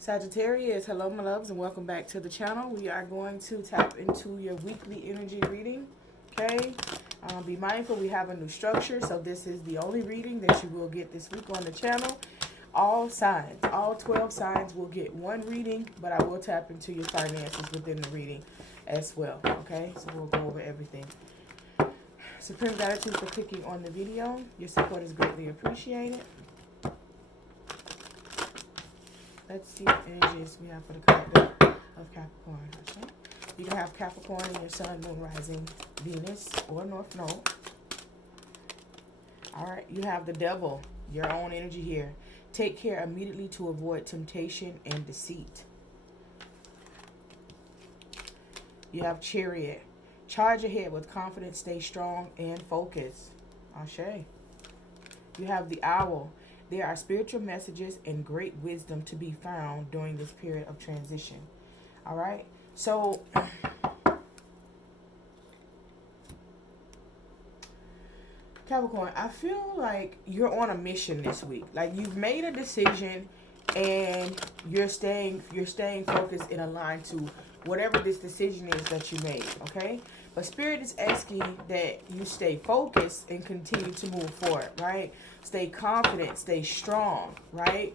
Sagittarius, hello my loves and welcome back to the channel. We are going to tap into your weekly energy reading, okay? Be mindful we have a new structure, so this is the only reading that you will get this week on the channel. All signs, all 12 signs will get one reading, but I will tap into your finances within the reading as well, okay? So we'll go over everything. Supreme gratitude for clicking on the video. Your support is greatly appreciated. Let's see what energies we have for the collective of Capricorn. Okay? You can have Capricorn in your sun, moon, rising, Venus, or North Node. Alright, you have the devil, your own energy here. Take care immediately to avoid temptation and deceit. You have Chariot. Charge ahead with confidence, stay strong and focus. Ashe. You have the Owl. There are spiritual messages and great wisdom to be found during this period of transition. All right. So, Capricorn, I feel like you're on a mission this week. Like you've made a decision and you're staying focused and aligned to whatever this decision is that you made. Okay. But Spirit is asking that you stay focused and continue to move forward, right? Stay confident, stay strong, right?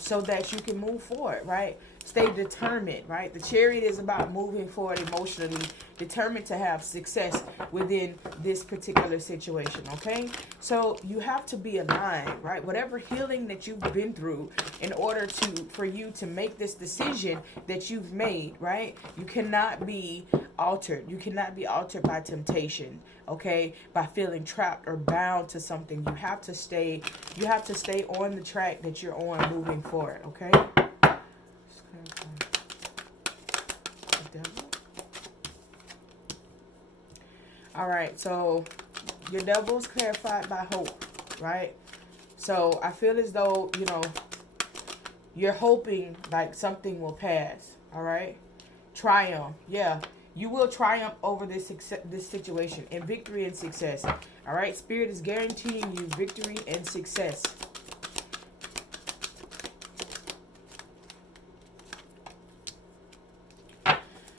So that you can move forward, right? Stay determined, right? The Chariot is about moving forward emotionally, determined to have success within this particular situation, okay? So you have to be aligned, right? Whatever healing that you've been through in order for you to make this decision that you've made, right? You cannot be altered. You cannot be altered by temptation, okay? By feeling trapped or bound to something. You have to stay on the track that you're on moving forward, okay? All right, so your devil's clarified by hope, right? So I feel as though, you know, you're hoping like something will pass, all right? Triumph, yeah. You will triumph over this situation in victory and success, all right? Spirit is guaranteeing you victory and success.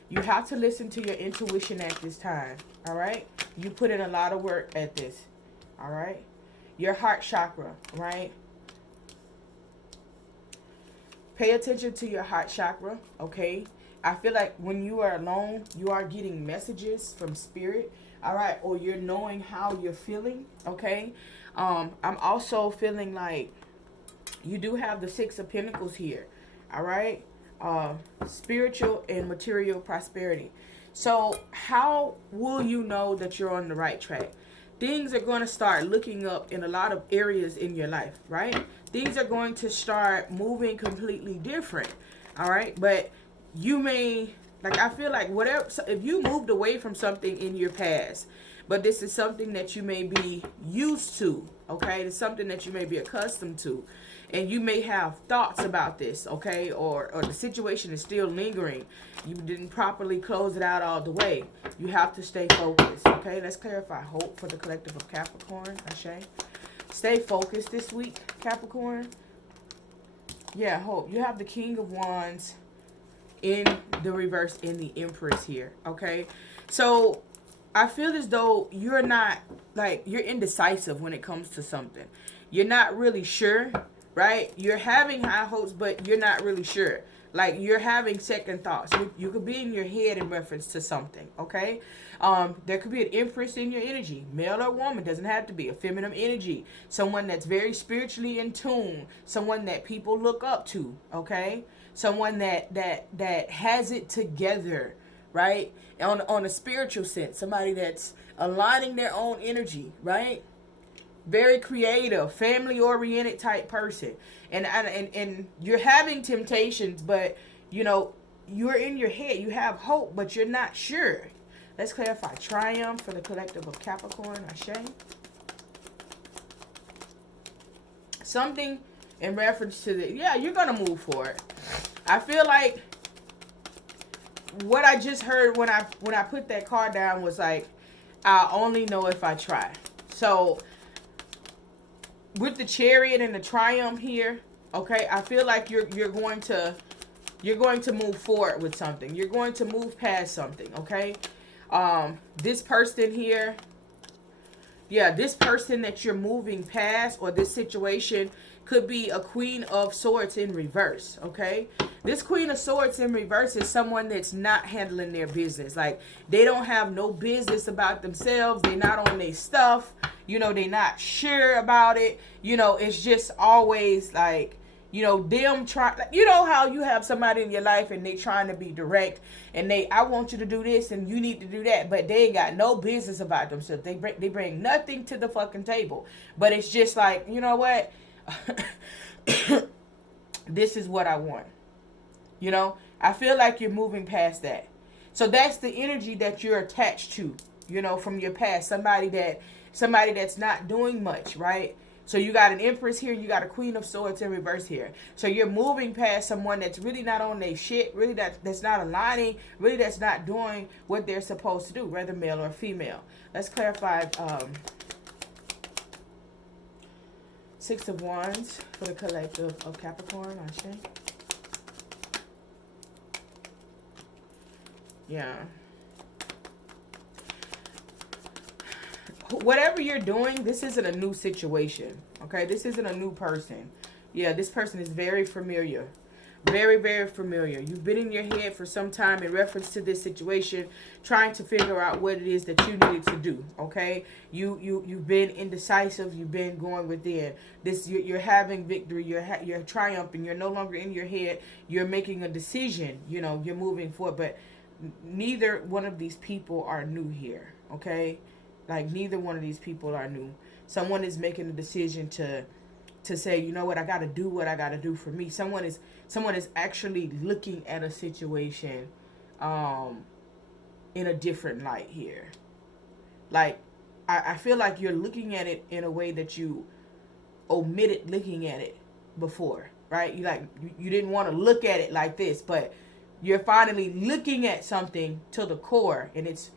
You have to listen to your intuition at this time, all right? You put in a lot of work at this, all right? Your heart chakra, right? Pay attention to your heart chakra, okay? I feel like when you are alone, you are getting messages from Spirit, all right? Or you're knowing how you're feeling, okay? I'm also feeling like you do have the Six of Pentacles here, all right? Spiritual and material prosperity. So how will you know that you're on the right track? Things are going to start looking up in a lot of areas in your life, right? Things are going to start moving completely different, all right? But you may, like, I feel like whatever, if you moved away from something in your past, but this is something that you may be used to, okay? It's something that you may be accustomed to. And you may have thoughts about this, okay? Or the situation is still lingering. You didn't properly close it out all the way. You have to stay focused, okay? Let's clarify hope for the collective of Capricorn. Ashe. Stay focused this week, Capricorn. Yeah, hope. You have the King of Wands in the reverse in the Empress here, okay? So I feel as though you're not, like, you're indecisive when it comes to something. You're not really sure, right? You're having high hopes, but you're not really sure. Like, you're having second thoughts. You could be in your head in reference to something, okay? There could be an Empress in your energy. Male or woman, doesn't have to be. A feminine energy. Someone that's very spiritually in tune. Someone that people look up to, okay? Someone that has it together, right? On a spiritual sense. Somebody that's aligning their own energy, right? Very creative, family-oriented type person. And you're having temptations, but, you know, you're in your head. You have hope, but you're not sure. Let's clarify. Triumph for the collective of Capricorn. Ashe. Something in reference to the, yeah, you're going to move forward. I feel like what I just heard when I put that card down was like, I'll only know if I try. So with the Chariot and the Triumph here, okay, I feel like you're going to You're going to move forward with something. You're going to move past something, okay? This person here, yeah, this person that you're moving past, or this situation, could be a Queen of Swords in reverse, okay? This Queen of Swords in reverse is someone that's not handling their business. Like, they don't have no business about themselves. They're not on their stuff. You know, they're not sure about it. You know, it's just always like, you know, them trying, you know how you have somebody in your life and they trying to be direct and I want you to do this and you need to do that, but they ain't got no business about themselves. They bring nothing to the fucking table. But it's just like, you know what? This is what I want. You know, I feel like you're moving past that. So that's the energy that you're attached to, you know, from your past. Somebody that's not doing much, right? So you got an Empress here, you got a Queen of Swords in reverse here. So you're moving past someone that's really not on their shit, really that's not aligning, really that's not doing what they're supposed to do, whether male or female. Let's clarify Six of Wands for the collective of Capricorn, I think. Yeah. Whatever you're doing, this isn't a new situation, okay? This isn't a new person. Yeah, this person is very familiar. Very, very familiar. You've been in your head for some time in reference to this situation, trying to figure out what it is that you needed to do, okay? You've been indecisive. You've been going within. You're having victory. You're triumphing. You're no longer in your head. You're making a decision. You know, you're moving forward. But neither one of these people are new here, okay? Like, neither one of these people are new. Someone is making a decision to say, you know what, I got to do what I got to do for me. Someone is actually looking at a situation in a different light here. Like, I feel like you're looking at it in a way that you omitted looking at it before, right? You didn't want to look at it like this, but you're finally looking at something to the core, and it's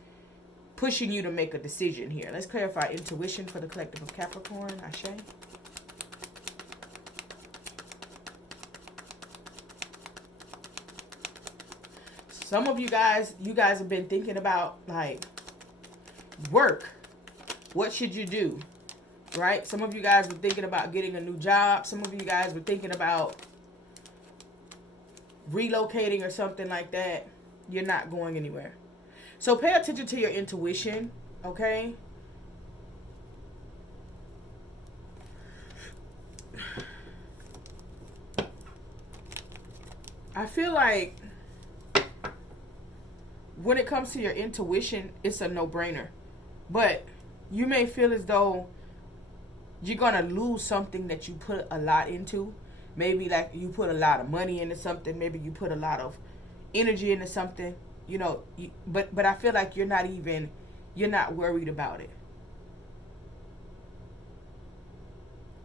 pushing you to make a decision here. Let's clarify intuition for the collective of Capricorn. Ashe. Some of you guys have been thinking about, like, work. What should you do? Right? Some of you guys were thinking about getting a new job. Some of you guys were thinking about relocating or something like that. You're not going anywhere. So pay attention to your intuition, okay? I feel like when it comes to your intuition, it's a no-brainer. But you may feel as though you're going to lose something that you put a lot into. Maybe like you put a lot of money into something. Maybe you put a lot of energy into something. You know, but I feel like you're not worried about it.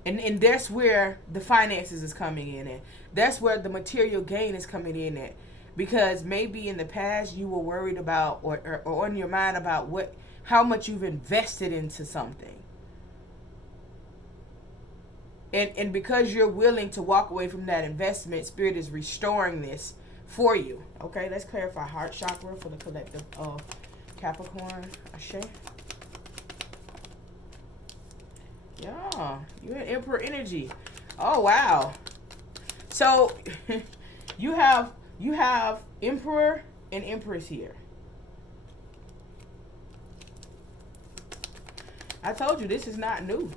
And that's where the finances is coming in at. That's where the material gain is coming in at. Because maybe in the past you were worried about or on your mind about how much you've invested into something. And because you're willing to walk away from that investment, Spirit is restoring this for you. Okay, let's clarify heart chakra for the collective of Capricorn. Ashe. Yeah, you're in Emperor energy. Oh wow. So you have Emperor and Empress here. I told you this is not new.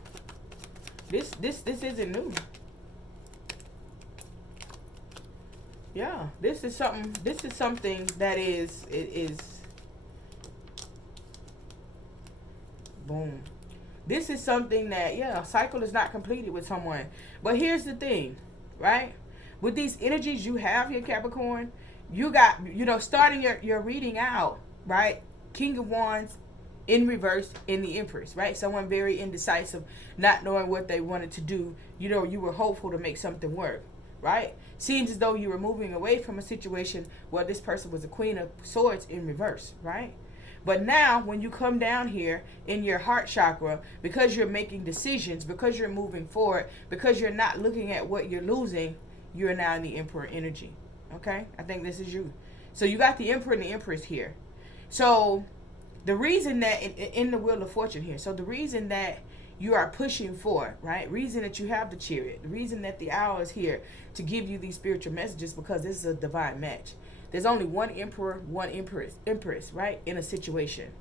This isn't new. Yeah, this is something that is boom. This is something that, yeah, a cycle is not completed with someone. But here's the thing, right? With these energies you have here, Capricorn, you got, starting your reading out, right? King of Wands in reverse in the Empress, right? Someone very indecisive, not knowing what they wanted to do. You were hopeful to make something work, right? Seems as though you were moving away from a situation where this person was a Queen of Swords in reverse, right? But now, when you come down here in your heart chakra, because you're making decisions, because you're moving forward, because you're not looking at what you're losing, you're now in the Emperor energy, Okay, I think this is you. So you got the Emperor and the Empress here. So the reason that in the Wheel of Fortune here, so the reason that you are pushing for, right? Reason that you have the Chariot, the reason that the Owl is here to give you these spiritual messages, because this is a divine match. There's only one Emperor, one Empress, right? In a situation,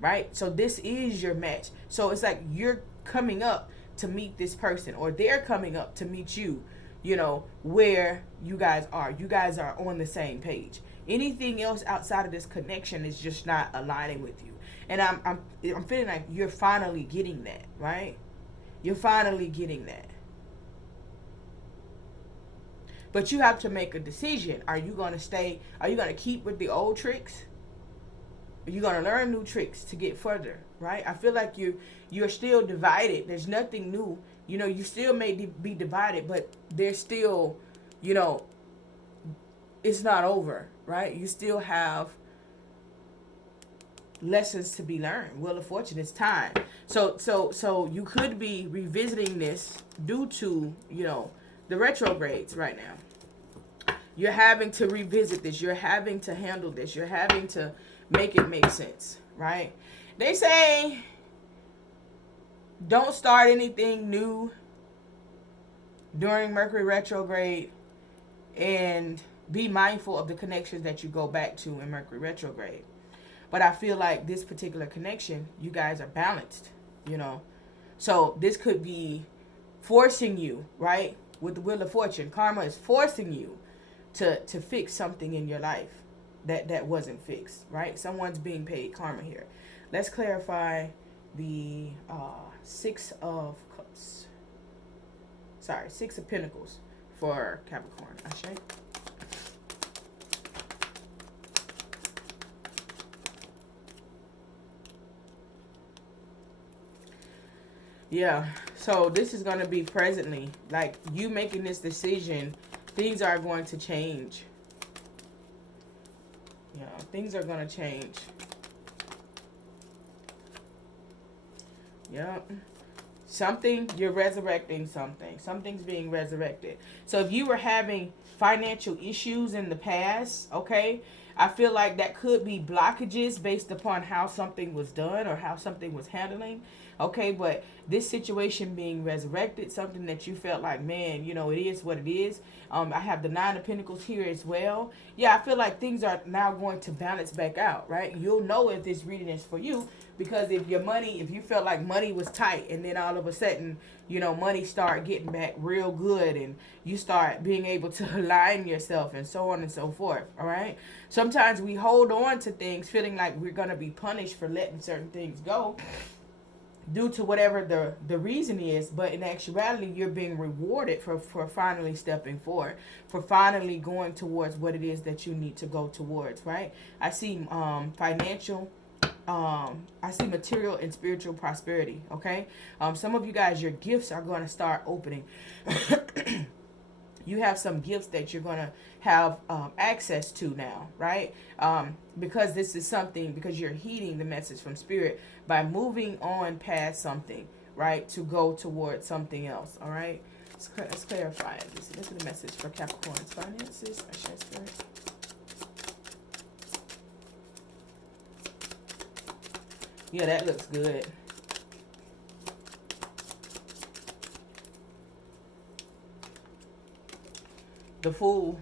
right? So this is your match. So it's like you're coming up to meet this person, or they're coming up to meet you, you know, where you guys are. You guys are on the same page. Anything else outside of this connection is just not aligning with you. And I'm feeling like you're finally getting that, right? You're finally getting that. But you have to make a decision. Are you going to stay? Are you going to keep with the old tricks? Are you going to learn new tricks to get further, right? I feel like you're still divided. There's nothing new. You know, you still may be divided, but there's still, you know, it's not over, right? You still have lessons to be learned. Wheel of Fortune, it's time. So you could be revisiting this due to, you know, the retrogrades right now. You're having to revisit this. You're having to handle this. You're having to make it make sense, right? They say don't start anything new during Mercury retrograde, and be mindful of the connections that you go back to in Mercury retrograde. But I feel like this particular connection, you guys are balanced, you know. So this could be forcing you, right? With the Wheel of Fortune, karma is forcing you to fix something in your life that wasn't fixed, right? Someone's being paid karma here. Let's clarify the Six of Cups. Sorry, Six of Pentacles for Capricorn. Ashe. Yeah, so this is going to be presently, like you making this decision, things are going to change. Yeah, things are going to change. Yep. Something, you're resurrecting something. Something's being resurrected. So if you were having financial issues in the past, okay, I feel like that could be blockages based upon how something was done or how something was handling. Okay, but this situation being resurrected, something that you felt like, man, you know, it is what it is. I have the Nine of Pentacles here as well. Yeah, I feel like things are now going to balance back out, right? You'll know if this reading is for you, because if you felt like money was tight and then all of a sudden, you know, money start getting back real good and you start being able to align yourself and so on and so forth, all right? Sometimes we hold on to things feeling like we're going to be punished for letting certain things go due to whatever the reason is, but in actuality, you're being rewarded for finally stepping forward, for finally going towards what it is that you need to go towards, right? I see financial, I see material and spiritual prosperity, okay? Some of you guys, your gifts are going to start opening. You have some gifts that you're going to have access to now, right? Because this is something, because you're heeding the message from Spirit by moving on past something, right? To go towards something else, all right? Let's clarify it. Look at the message for Capricorn's finances. I share Spirit. Yeah, that looks good. The Fool.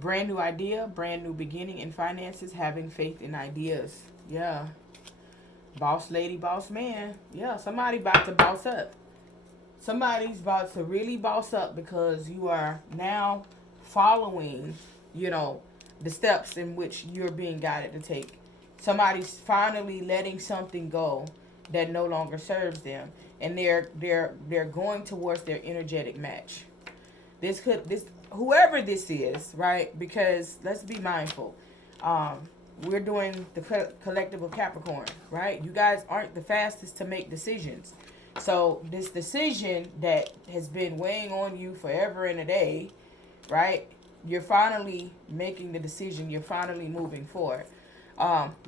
Brand new idea, brand new beginning in finances, having faith in ideas. Yeah. Boss lady, boss man. Yeah, somebody about to boss up. Somebody's about to really boss up because you are now following, you know, the steps in which you're being guided to take. Somebody's finally letting something go that no longer serves them, and they're going towards their energetic match. Whoever this is, right? Because let's be mindful. We're doing the collective of Capricorn, right? You guys aren't the fastest to make decisions. So this decision that has been weighing on you forever and a day, right? You're finally making the decision. You're finally moving forward.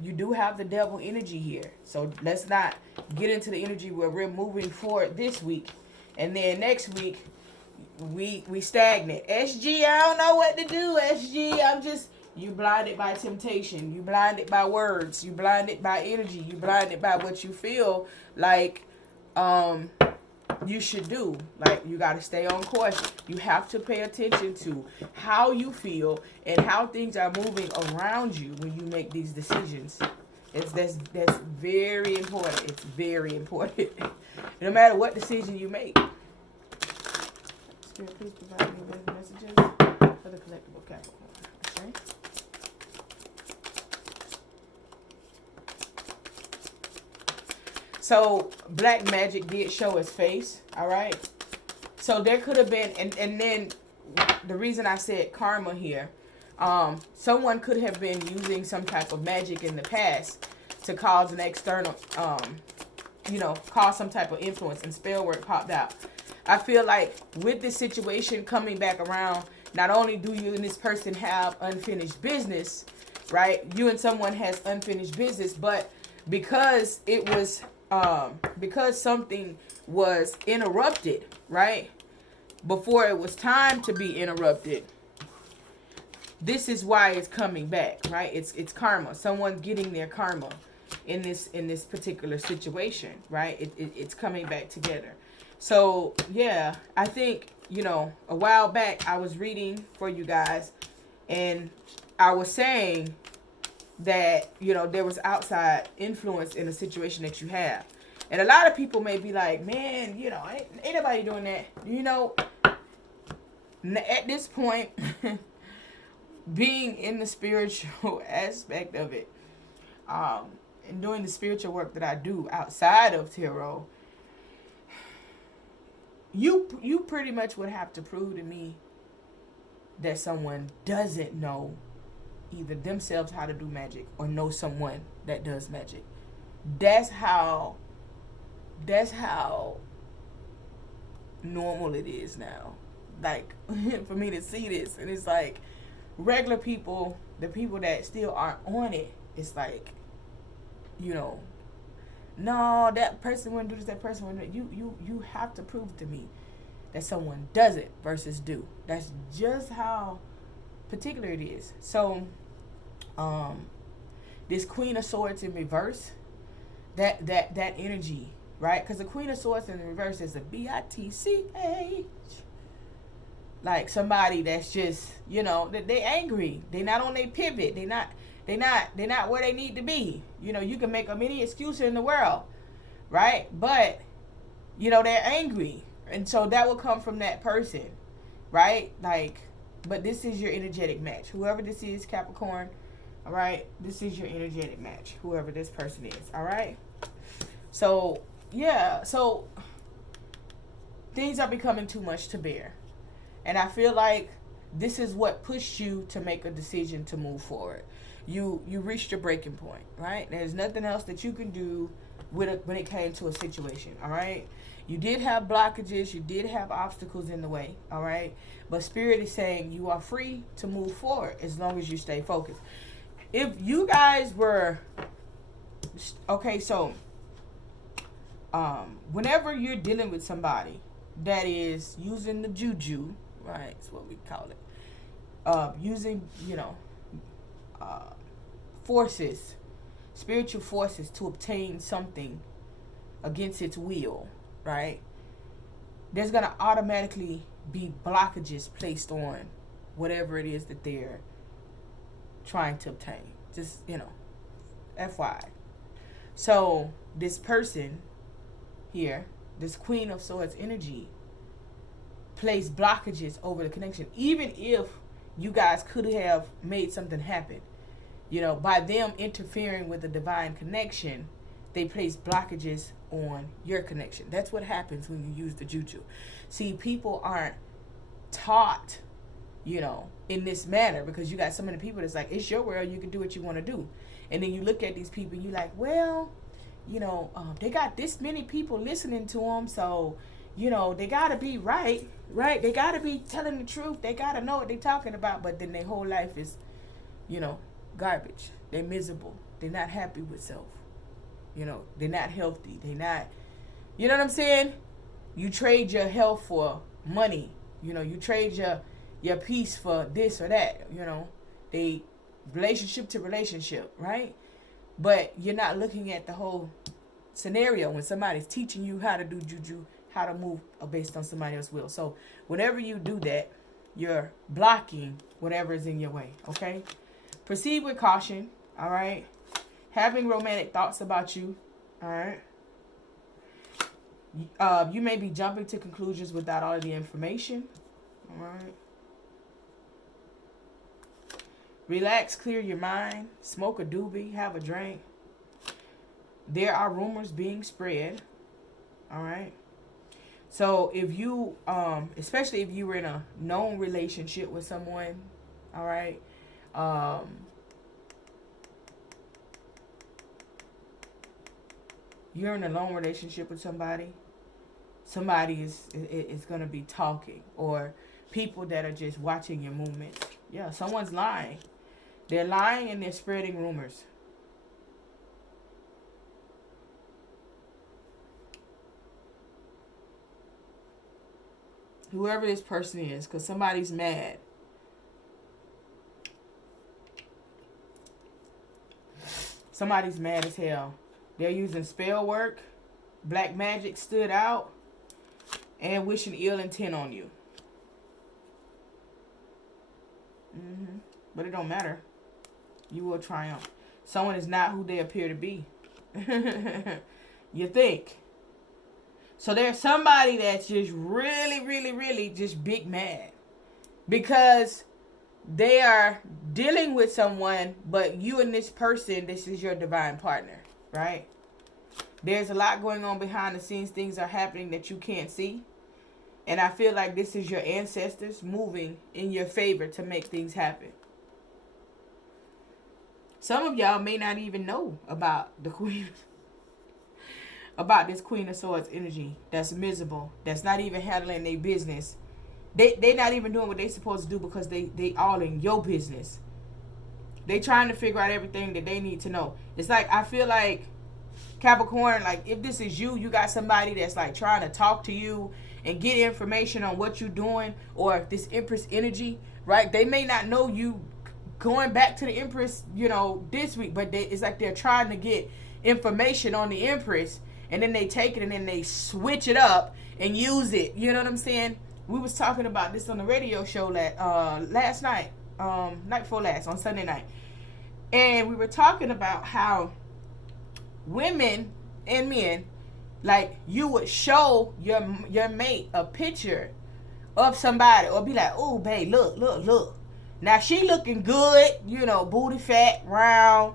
You do have the devil energy here. So let's not get into the energy where we're moving forward this week. And then next week, we stagnant. SG, I don't know what to do. SG, you blinded by temptation. You blinded by words. You blinded by energy. You blinded by what you feel like you should do. Like, you got to stay on course. You have to pay attention to how you feel and how things are moving around you when you make these decisions. That's very important. It's very important. No matter what decision you make. Spirit, please provide me with messages for the collectible Capricorn. Okay. So black magic did show his face. All right. So there could have been, and then the reason I said karma here, someone could have been using some type of magic in the past to cause an external, cause some type of influence, and spell word popped out. I feel like with this situation coming back around, not only do you and this person have unfinished business, right? You and someone has unfinished business, but because it was, because something was interrupted, right? Before it was time to be interrupted. This is why it's coming back, right? It's karma. Someone's getting their karma in this particular situation, right? It's coming back together. So yeah, I think, a while back I was reading for you guys, and I was saying that, there was outside influence in the situation that you have. And a lot of people may be like, man, ain't nobody doing that. At this point, being in the spiritual aspect of it, and doing the spiritual work that I do outside of tarot, you pretty much would have to prove to me that someone doesn't know either themselves how to do magic or know someone that does magic. That's how normal it is now. Like, for me to see this, and it's like regular people, the people that still aren't on it, it's like, no, that person wouldn't do this, that person wouldn't do it. You have to prove to me that someone does it versus do. That's just how particular it is. So, this Queen of Swords in reverse, that energy, right? Because the Queen of Swords in reverse is a bitch. Like somebody that's just, they angry. They not on their pivot. They not where they need to be. You can make them any excuse in the world, right? But, they're angry. And so that will come from that person, right? Like, but this is your energetic match. Whoever this is, Capricorn, all right? This is your energetic match, whoever this person is, all right? So, yeah. So, things are becoming too much to bear. And I feel like this is what pushed you to make a decision to move forward. You reached your breaking point, right? There's nothing else that you can do when it came to a situation, all right? You did have blockages. You did have obstacles in the way, all right? But Spirit is saying you are free to move forward as long as you stay focused. If you guys were... Okay, so... whenever you're dealing with somebody that is using the juju, right? That's what we call it. Using, forces, spiritual forces to obtain something against its will, right? There's going to automatically be blockages placed on whatever it is that they're trying to obtain. Just, FYI. So, this person here, this Queen of Swords energy, place blockages over the connection. Even if you guys could have made something happen, by them interfering with the divine connection, they place blockages on your connection. That's what happens when you use the juju. See, people aren't taught, in this manner, because you got so many people that's like, it's your world, you can do what you want to do. And then you look at these people and you're like, well, they got this many people listening to them, so, they got to be right? They got to be telling the truth. They got to know what they're talking about, but then their whole life is, garbage. They're miserable. They're not happy with self. They're not healthy. They're not, you know what I'm saying? You trade your health for money You know, you trade your peace for this or that. You know, they relationship to relationship, right? But you're not looking at the whole scenario when somebody's teaching you how to do juju, how to move based on somebody else's will. So whenever you do that, you're blocking whatever is in your way, okay? Proceed with caution, all right? Having romantic thoughts about you, all right? You may be jumping to conclusions without all of the information, all right? Relax, clear your mind, smoke a doobie, have a drink. There are rumors being spread, all right? So if you, especially if you were in a known relationship with someone, all right, you're in a long relationship with somebody is going to be talking, or people that are just watching your movements. Yeah, someone's lying. They're lying and they're spreading rumors. Whoever this person is, because somebody's mad. Somebody's mad as hell. They're using spell work. Black magic stood out. And wishing ill intent on you. But it don't matter. You will triumph. Someone is not who they appear to be. You think. So there's somebody that's just really, really, really just big mad. Because they are dealing with someone, but you and this person, this is your divine partner, right? There's a lot going on behind the scenes. Things are happening that you can't see. And I feel like this is your ancestors moving in your favor to make things happen. Some of y'all may not even know about the queen, about this Queen of Swords energy that's miserable, that's not even handling their business. They not even doing what they supposed to do because they all in your business. They trying to figure out everything that they need to know. It's like, I feel like Capricorn, like if this is you, you got somebody that's like trying to talk to you and get information on what you're doing, or this Empress energy, right? They may not know you going back to the Empress, you know, this week, but it's like they're trying to get information on the Empress, and then they take it and then they switch it up and use it. You know what I'm saying? We was talking about this on the radio show last night, night before last, on Sunday night. And we were talking about how women and men, like, you would show your mate a picture of somebody, or be like, oh, babe, look. Now, she looking good, you know, booty fat, round,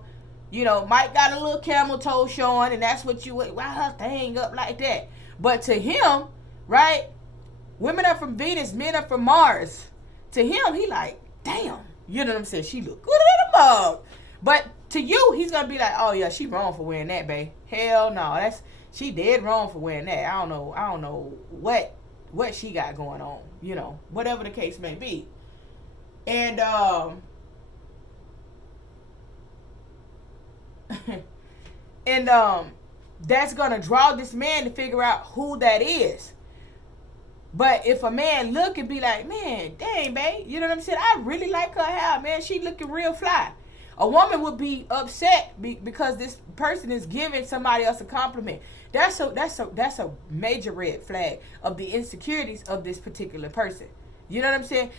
you know, might got a little camel toe showing, and that's what you would, why her thing up like that? But to him, right, women are from Venus, men are from Mars. To him, he like, damn, you know what I'm saying? She look good at the mug. But to you, he's going to be like, oh, yeah, she wrong for wearing that, babe. Hell no, she dead wrong for wearing that. I don't know what she got going on, you know, whatever the case may be. And that's gonna draw this man to figure out who that is. But if a man look and be like, man, dang, babe, you know what I'm saying? I really like her hair, man. She looking real fly. A woman would be upset because this person is giving somebody else a compliment. That's a major red flag of the insecurities of this particular person. You know what I'm saying?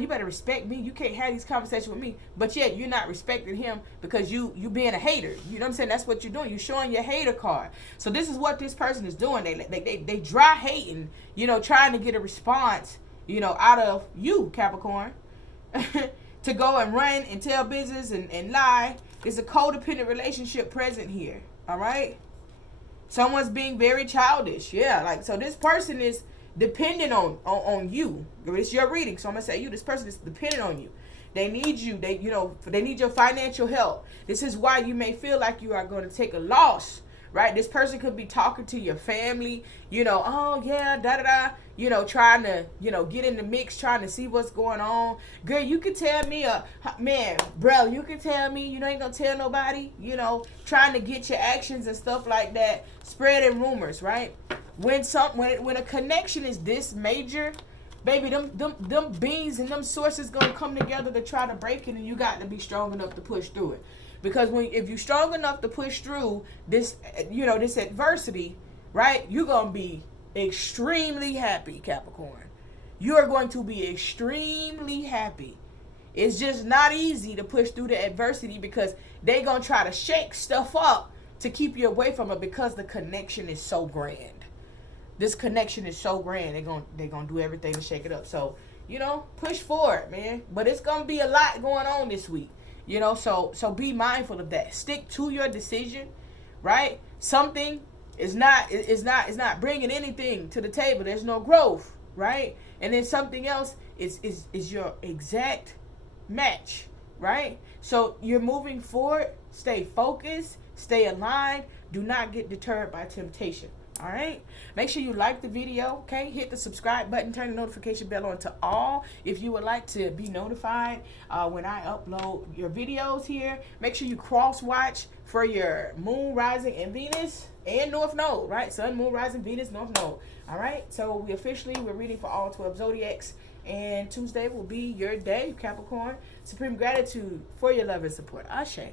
You better respect me. You can't have these conversations with me. But yet you're not respecting him because you being a hater. You know what I'm saying? That's what you're doing. You're showing your hater card. So this is what this person is doing. They dry hating, you know, trying to get a response, you know, out of you, Capricorn. To go and run and tell business and lie. There's a codependent relationship present here. All right? Someone's being very childish. Yeah, like, so this person is dependent on you. It's your reading, so I'm gonna say you. This person is dependent on you. They need you. They need your financial help. This is why you may feel like you are going to take a loss, right? This person could be talking to your family, you know, oh yeah, you know, trying to, you know, get in the mix, trying to see what's going on. Girl, you can tell me, man, bro, you can tell me, you know, ain't gonna tell nobody, you know, trying to get your actions and stuff like that, spreading rumors, right? When a connection is this major, baby, them beings and them sources gonna come together to try to break it, and you got to be strong enough to push through it. Because if you're strong enough to push through this, this adversity, right, you're gonna be extremely happy, Capricorn. You are going to be extremely happy. It's just not easy to push through the adversity because they gonna try to shake stuff up to keep you away from it because the connection is so grand. This connection is so grand. They're gonna do everything to shake it up. So, push forward, man. But it's gonna be a lot going on this week. So be mindful of that. Stick to your decision, right? Something is not bringing anything to the table. There's no growth, right? And then something else is your exact match, right? So you're moving forward. Stay focused. Stay aligned. Do not get deterred by temptation. All right, make sure you like the video. Okay, hit the subscribe button, turn the notification bell on to all if you would like to be notified when I upload your videos here. Make sure you cross watch for your moon rising in Venus and North Node, right? Sun, moon, rising, Venus, North Node. All right, so we're reading for all 12 zodiacs, and Tuesday will be your day, Capricorn. Supreme gratitude for your love and support. Ashe.